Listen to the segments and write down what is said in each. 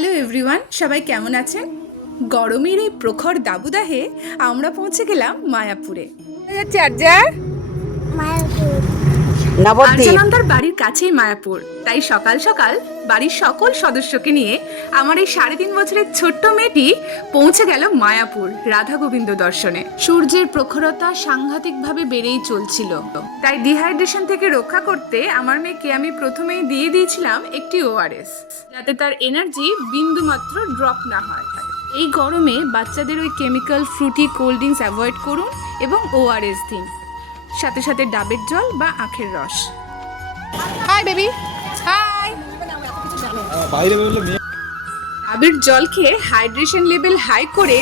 Hello everyone, সবাই কেমন আছেন? গরমের এই প্রখর দাবদাহে আমরা পৌঁছে গেলাম মায়াপুরে। আর্যানন্দার বাড়ির কাছেই মায়াপুর, তাই সকাল সকাল বাড়ির সকল সদস্যকে নিয়ে আমার এই 3.5 বছরের ছোট্ট মেয়েটি পৌঁছে গেল মায়াপুর রাধা গোবিন্দ দর্শনে। সূর্যের প্রখরতা সাংঘাতিকভাবে বেড়েই চলছিল, তাই ডিহাইড্রেশন থেকে রক্ষা করতে আমার মেয়েকে আমি প্রথমেই দিয়ে দিয়েছিলাম একটি ওআরএস, যাতে তার এনার্জি বিন্দুমাত্র ড্রপ না হয়। এই গরমে বাচ্চাদের ওই chemical Frooti cold drinks avoid করুন এবং ওআরএস দিন, সাথে সাথে ডাবের জল বা আখের রস। Hi baby, hi. ডাবের জল খেয়ে হাইড্রেশন লেভেল হাই করে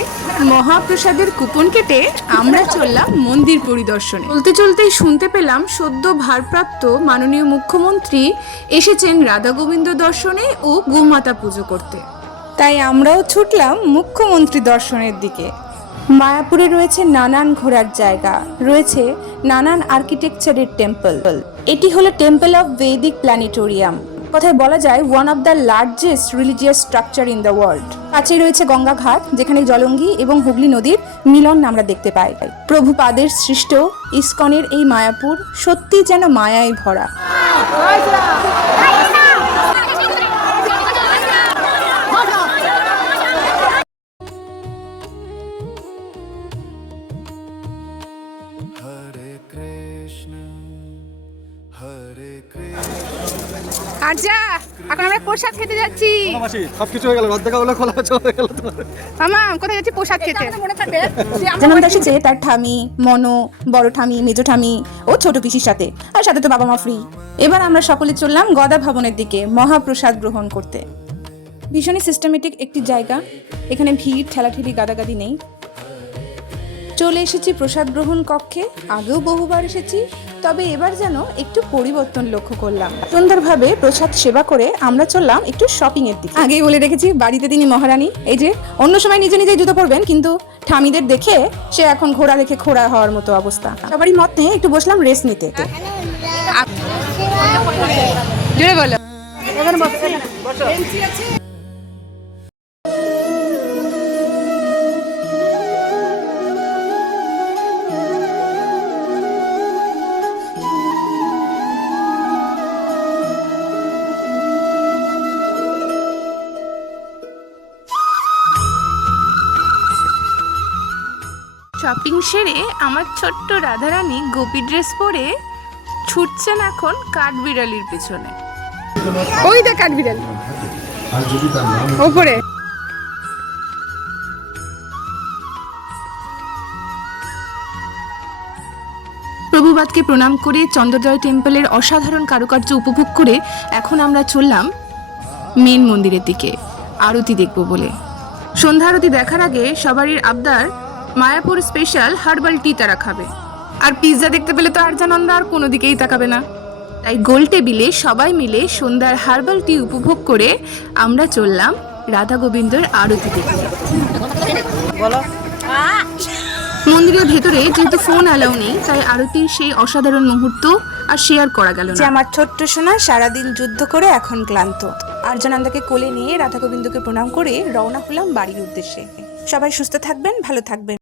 মহাপ্রসাদের কুপন কেটে আমরা চললাম মন্দির পরিদর্শনে। চলতে চলতেই শুনতে পেলাম সদ্য ভারপ্রাপ্ত মাননীয় মুখ্যমন্ত্রী এসেছেন রাধা গোবিন্দ দর্শনে ও গোমাতা পুজো করতে, তাই আমরাও ছুটলাম মুখ্যমন্ত্রী দর্শনের দিকে। মায়াপুরে রয়েছে নানান ঘোরার জায়গা, রয়েছে নানান আর্কিটেকচারের টেম্পল। এটি হলো টেম্পল অফ বৈদিক প্ল্যানেটোরিয়াম, কথায় বলা যায় one of the largest religious structure in the world. কাছেই রয়েছে গঙ্গা ঘাট, যেখানে জলঙ্গি এবং হুগলি নদীর মিলন আমরা দেখতে পাই। প্রভুপাদের সৃষ্ট ইসকনের এই মায়াপুর সত্যি যেন মায়ায় ভরা। আচ্ছা, এখন আমরা প্রসাদ খেতে যাচ্ছি। সবকিছু হয়ে গেল, রদ্দা হলো, খোলা হয়ে গেল। মামা কোথায় যাচ্ছি? প্রসাদ খেতে। আর্যানন্দা এসেছে তার ঠামি, মনো, বড় ঠামি, মেজো ঠামি ও ছোট পিসির সাথে, আর সাথে তো বাবা মা ফ্রি। এবার আমরা সকলে চললাম গদা ভবনের দিকে মহাপ্রসাদ গ্রহণ করতে। ভীষণই সিস্টেমেটিক একটি জায়গা, এখানে ভিড় ঠেলাঠেলি গাদাগাদি নেই। চলে এসেছি প্রসাদ গ্রহণ কক্ষে। আগেও বহুবার এসেছি, তবে এবার যেন একটু পরিবর্তন লক্ষ্য করলাম। সুন্দরভাবে প্রসাদ সেবা করে আমরা চললাম একটু শপিং এর দিকে। আগেই বলে রেখেছি, বাড়িতে তিনি মহারানী। এই যে অন্য সময় নিজে নিজেই জুতো পরবেন, কিন্তু ঠামিদের দেখে সে এখন ঘোড়া দেখে খোড়া হওয়ার মতো অবস্থা। সবারই মত নিয়ে একটু বসলাম রেস্ট নিতে। জোরে বলো। শপিং সেরে আমার ছোট্ট রাধারানী গোপী ড্রেস পরে ছুটছেন এখন কাঠবিড়ালির পিছনে। ওই দেখ কাঠবিড়ালি ওপরে। প্রভুপাদকে প্রণাম করে চন্দ্রোদয় টেম্পলের অসাধারণ কারুকার্য উপভোগ করে এখন আমরা চললাম মেন মন্দিরের দিকে আরতি দেখব বলে। সন্ধ্যা আরতি দেখার আগে সবারই আবদার মায়াপুর স্পেশাল হার্বাল টি তারা খাবে, আর পিৎজা দেখতে পেলে তো আর্যানন্দা আর কোনো দিকেই তাকাবে না। তাই গোল টেবিলে সবাই মিলে সন্ধ্যার হার্বাল টি উপভোগ করে আমরা চললাম রাধা গোবিন্দর আরতি দেখতে। মন্দিরের ভেতরে যেহেতু ফোন অ্যালাউ নেই, তাই আরতির সেই অসাধারণ মুহূর্ত আর শেয়ার করা গেল না। আমার ছোট্ট সোনা সারাদিন যুদ্ধ করে এখন ক্লান্ত। আর্যানন্দাকে কোলে নিয়ে রাধা গোবিন্দকে প্রণাম করে রওনা হলাম বাড়ির উদ্দেশ্যে। সবাই সুস্থ থাকবেন, ভালো থাকবেন।